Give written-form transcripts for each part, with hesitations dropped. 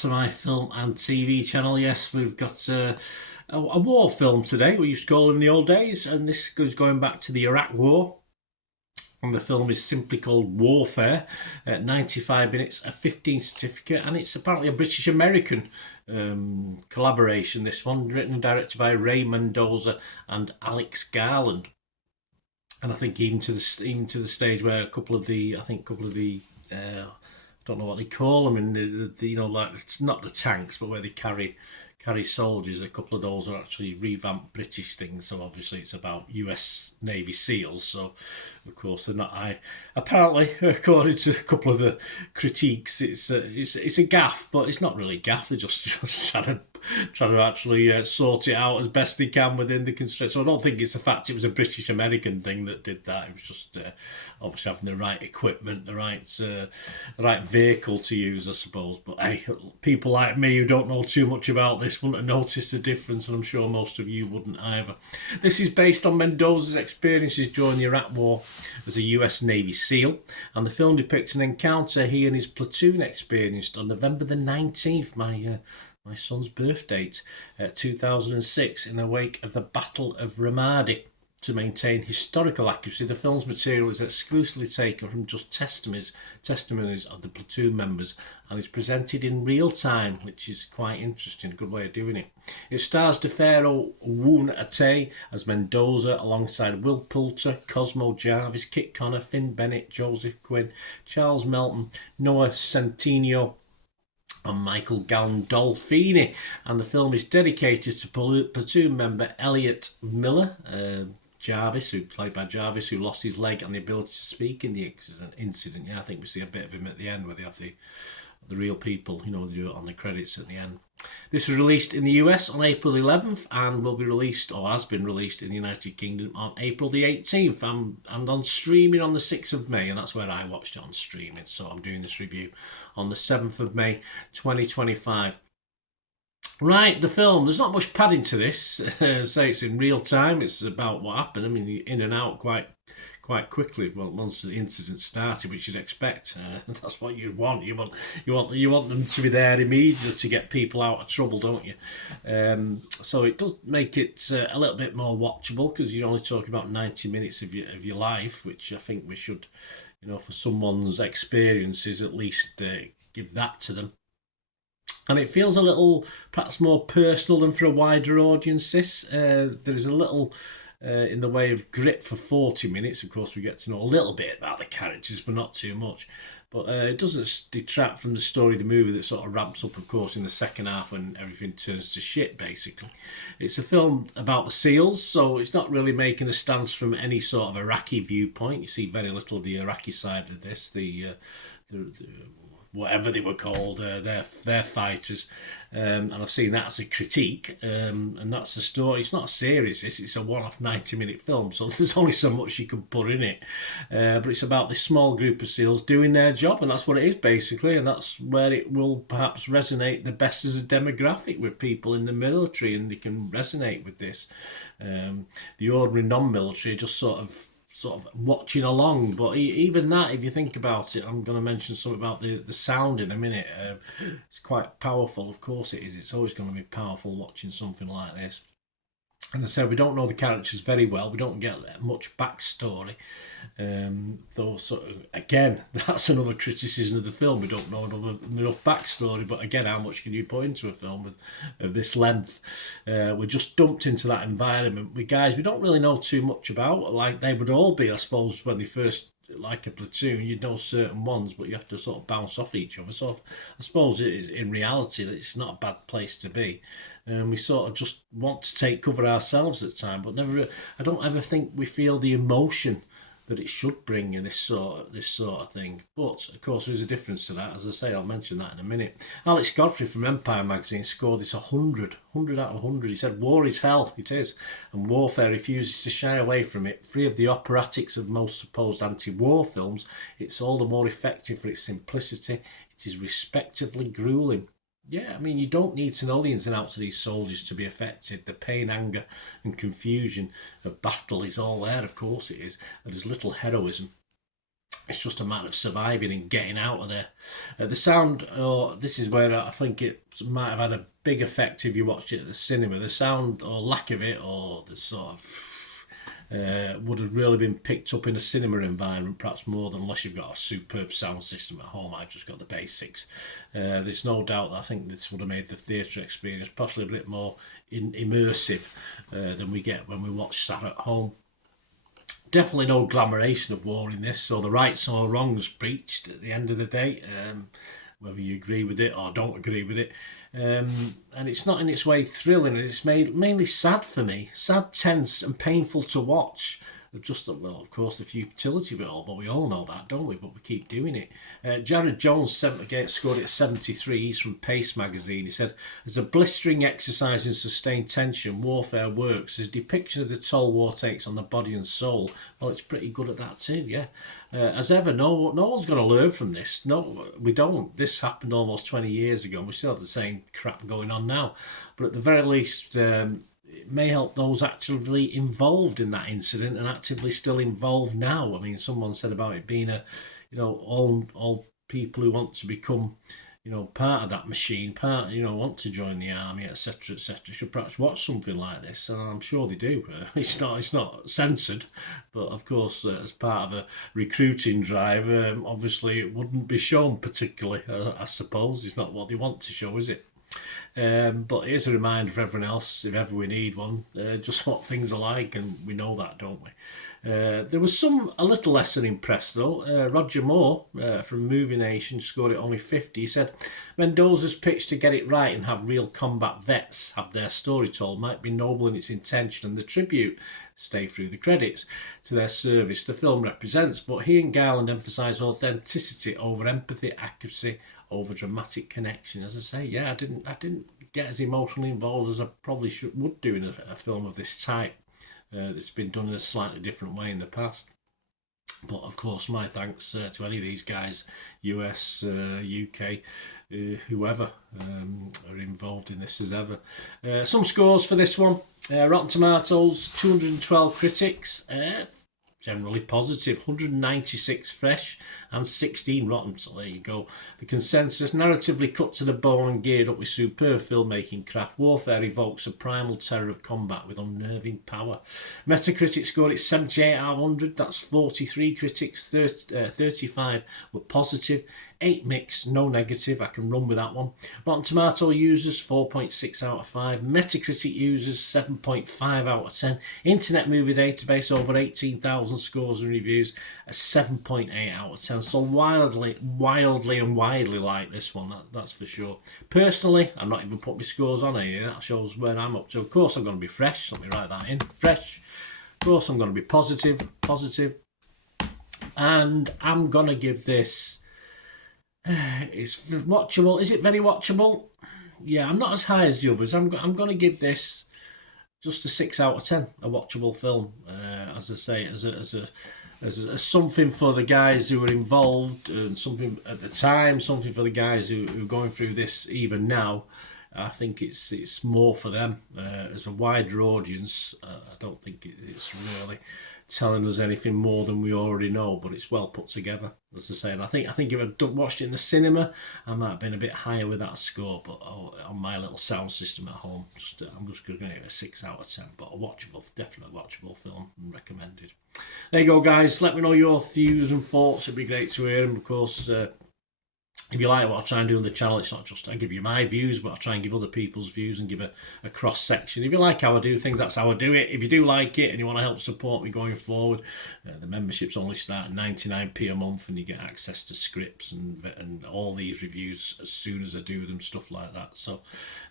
to my film and TV channel. Yes, we've got a war film today. We used to call them in the old days, and this goes going back to the Iraq War. And the film is simply called Warfare, 95 minutes, a 15 certificate, and it's apparently a British-American collaboration, this one, written and directed by Ray Mendoza and Alex Garland. And I think even to the stage where a couple of the I don't know what they call them, in the like, it's not the tanks, but where they carry soldiers. A couple of those are actually revamped British things, so obviously it's about US Navy SEALs. So of course they're not. Apparently, according to a couple of the critiques, it's a gaff, but it's not really a gaff. They're just trying to actually sort it out as best they can within the constraints. So I don't think it's the fact it was a British American thing that did that. It was just obviously having the right equipment, the right vehicle to use, I suppose. But hey, people like me who don't know too much about this wouldn't have noticed the difference, and I'm sure most of you wouldn't either. This is based on Mendoza's experiences during the Iraq War as a US Navy SEAL, and the film depicts an encounter he and his platoon experienced on November the 19th, my son's birth date, 2006, in the wake of the Battle of Ramadi. To maintain historical accuracy, the film's material is exclusively taken from just testimonies of the platoon members and is presented in real time, which is quite interesting, a good way of doing it. It stars DeFaro Woon-Ate as Mendoza alongside Will Poulter, Cosmo Jarvis, Kit Connor, Finn Bennett, Joseph Quinn, Charles Melton, Noah Centineo, and Michael Gandolfini. And the film is dedicated to platoon member Elliot Miller, Jarvis, played by Jarvis, who lost his leg and the ability to speak in the incident. Yeah, I think we see a bit of him at the end where they have the real people, they do it on the credits at the end. This was released in the US on April 11th and will be released, or has been released, in the United Kingdom on April the 18th and on streaming on the 6th of May, and that's where I watched it, on streaming. So I'm doing this review on the 7th of May 2025. Right, the film, there's not much padding to this. Say it's in real time. It's about what happened. I mean, in and out quite quickly. Well, once the incident started, which you'd expect, that's what you want. You want them to be there immediately to get people out of trouble, don't you? So it does make it a little bit more watchable, because you're only talking about 90 minutes of your life, which I think we should, for someone's experiences, at least give that to them. And it feels a little, perhaps more personal than for a wider audience. There is a little in the way of grit for 40 minutes. Of course, we get to know a little bit about the characters, but not too much. But it doesn't detract from the story of the movie, that sort of ramps up, of course, in the second half when everything turns to shit, basically. It's a film about the SEALs, so it's not really making a stance from any sort of Iraqi viewpoint. You see very little of the Iraqi side of this, the whatever they were called, they're fighters, and I've seen that as a critique, and that's the story. It's not a series, it's a one-off 90-minute film, so there's only so much you can put in it, but it's about this small group of SEALs doing their job, and that's what it is basically, and that's where it will perhaps resonate the best as a demographic with people in the military, and they can resonate with this. The ordinary non-military just sort of watching along, but even that, if you think about it, I'm going to mention something about the sound in a minute. It's quite powerful, of course it is. It's always going to be powerful watching something like this. And as I said, we don't know the characters very well. We don't get much backstory. Though, again, that's another criticism of the film. We don't know enough backstory. But again, how much can you put into a film of this length? We're just dumped into that environment with guys we don't really know too much about. Like they would all be, I suppose, when they first, like a platoon, you'd know certain ones, but you have to sort of bounce off each other. So I suppose it is, in reality, that it's not a bad place to be. We sort of just want to take cover ourselves at the time, but I don't ever think we feel the emotion that it should bring in this sort of thing. But of course, there's a difference to that. As I say, I'll mention that in a minute. Alex Godfrey from Empire magazine scored this 100 out of 100. He said, "War is hell, it is, and warfare refuses to shy away from it. Free of the operatics of most supposed anti-war films, it's all the more effective for its simplicity. It is respectively grueling." Yeah, I mean, you don't need to know the ins and outs of these soldiers to be affected. The pain, anger and confusion of battle is all there, of course it is. And there's little heroism. It's just a matter of surviving and getting out of there. The sound, this is where I think it might have had a big effect if you watched it at the cinema. The sound, or lack of it, or the sort of would have really been picked up in a cinema environment, perhaps more than unless you've got a superb sound system at home. I've just got the basics. There's no doubt that I think this would have made the theatre experience possibly a bit more immersive than we get when we watch sat at home. Definitely no glamoration of war in this, so the rights or wrongs preached at the end of the day, whether you agree with it or don't agree with it. And it's not in its way thrilling, and it's mainly sad for me. Sad, tense and painful to watch. Just, well, of course, the futility of it all, but we all know that, don't we? But we keep doing it. Jared Jones scored it at 73. He's from Pace magazine. He said, as a blistering exercise in sustained tension, warfare works. His depiction of the toll war takes on the body and soul, well, it's pretty good at that too, yeah. As ever, no one's going to learn from this. No, we don't. This happened almost 20 years ago, and we still have the same crap going on now. But at the very least, it may help those actively involved in that incident and actively still involved now. I mean, someone said about it being all people who want to become, part of that machine, want to join the army, etc., should perhaps watch something like this, and I'm sure they do. It's not censored, but of course, as part of a recruiting drive, obviously it wouldn't be shown particularly. I suppose it's not what they want to show, is it? But here's a reminder for everyone else, if ever we need one, just what things are like, and we know that, don't we? There was a little lesser impressed though. Roger Moore from Movie Nation scored it only 50. He said, Mendoza's pitch to get it right and have real combat vets have their story told might be noble in its intention, and the tribute, stay through the credits, to their service the film represents, but he and Garland emphasise authenticity over empathy, accuracy over dramatic connection. As I say, yeah, I didn't get as emotionally involved as I probably would do in a film of this type that's been done in a slightly different way in the past. But of course, my thanks to any of these guys, US, UK, whoever are involved in this as ever. Some scores for this one. Rotten Tomatoes, 212 critics, generally positive, 196 fresh and 16 rotten, so there you go. The consensus, narratively cut to the bone and geared up with superb filmmaking craft, warfare evokes a primal terror of combat with unnerving power. Metacritic scored it 78 out of 100, that's 43 critics, 35 were positive, 8 mixed, no negative, I can run with that one. Rotten Tomato users, 4.6 out of 5, Metacritic users, 7.5 out of 10, Internet Movie Database, over 18,000 scores and reviews, a 7.8 out of 10. So wildly and widely like this one, that's for sure. Personally, I'm not even put my scores on here, that shows where I'm up to. Of course I'm going to be fresh, let me write that in, fresh. Of course I'm going to be positive, and I'm going to give this, it's watchable. Is it very watchable? Yeah, I'm not as high as the others. I'm going to give this just a 6 out of 10, a watchable film. As I say, as something for the guys who were involved, and something at the time, something for the guys who are going through this even now. I think it's more for them as a wider audience. I don't think it's really telling us anything more than we already know, but it's well put together, as I say. And I think if I'd watched it in the cinema, I might have been a bit higher with that score, but on my little sound system at home, I'm just going to give it a 6 out of 10, but definitely watchable film and recommended. There you go, guys. Let me know your views and thoughts. It'd be great to hear them. Of course, if you like what I try and do on the channel, it's not just I give you my views, but I try and give other people's views and give a cross section. If you like how I do things, that's how I do it. If you do like it and you want to help support me going forward, the memberships only start at 99p a month, and you get access to scripts and all these reviews as soon as I do them, stuff like that. So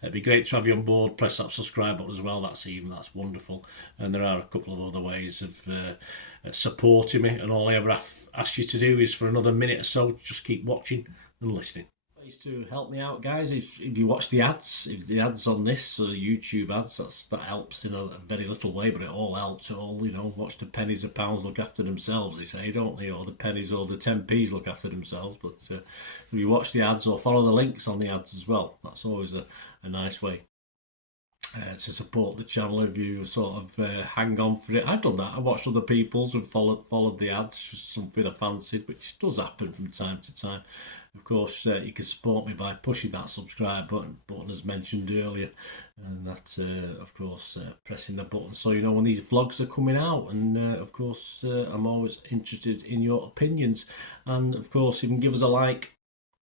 it'd be great to have you on board. Press that subscribe button as well. That's wonderful. And there are a couple of other ways of supporting me, and all I ever ask you to do is for another minute or so, just keep watching and listening. Ways to help me out, guys, if you watch the ads, if the ads on this YouTube ads, that helps in a very little way, but it all helps. Watch the pennies and pounds look after themselves, they say, don't they? Or the pennies or the 10p's look after themselves. But if you watch the ads or follow the links on the ads as well, that's always a nice way. to support the channel if you sort of hang on for it. I've done that. I watched other people's and followed the ads, just something I fancied, which does happen from time to time. Of course, you can support me by pushing that subscribe button as mentioned earlier, and that, of course, pressing the button so you know when these vlogs are coming out. And of course, I'm always interested in your opinions, and of course, if you can give us a like,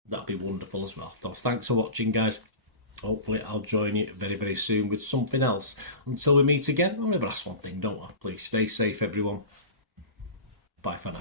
that'd be wonderful as well. So thanks for watching, guys. Hopefully I'll join you very, very soon with something else. Until we meet again, I'll never ask one thing, don't I? Please stay safe, everyone. Bye for now.